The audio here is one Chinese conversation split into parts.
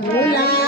牛羊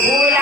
不要。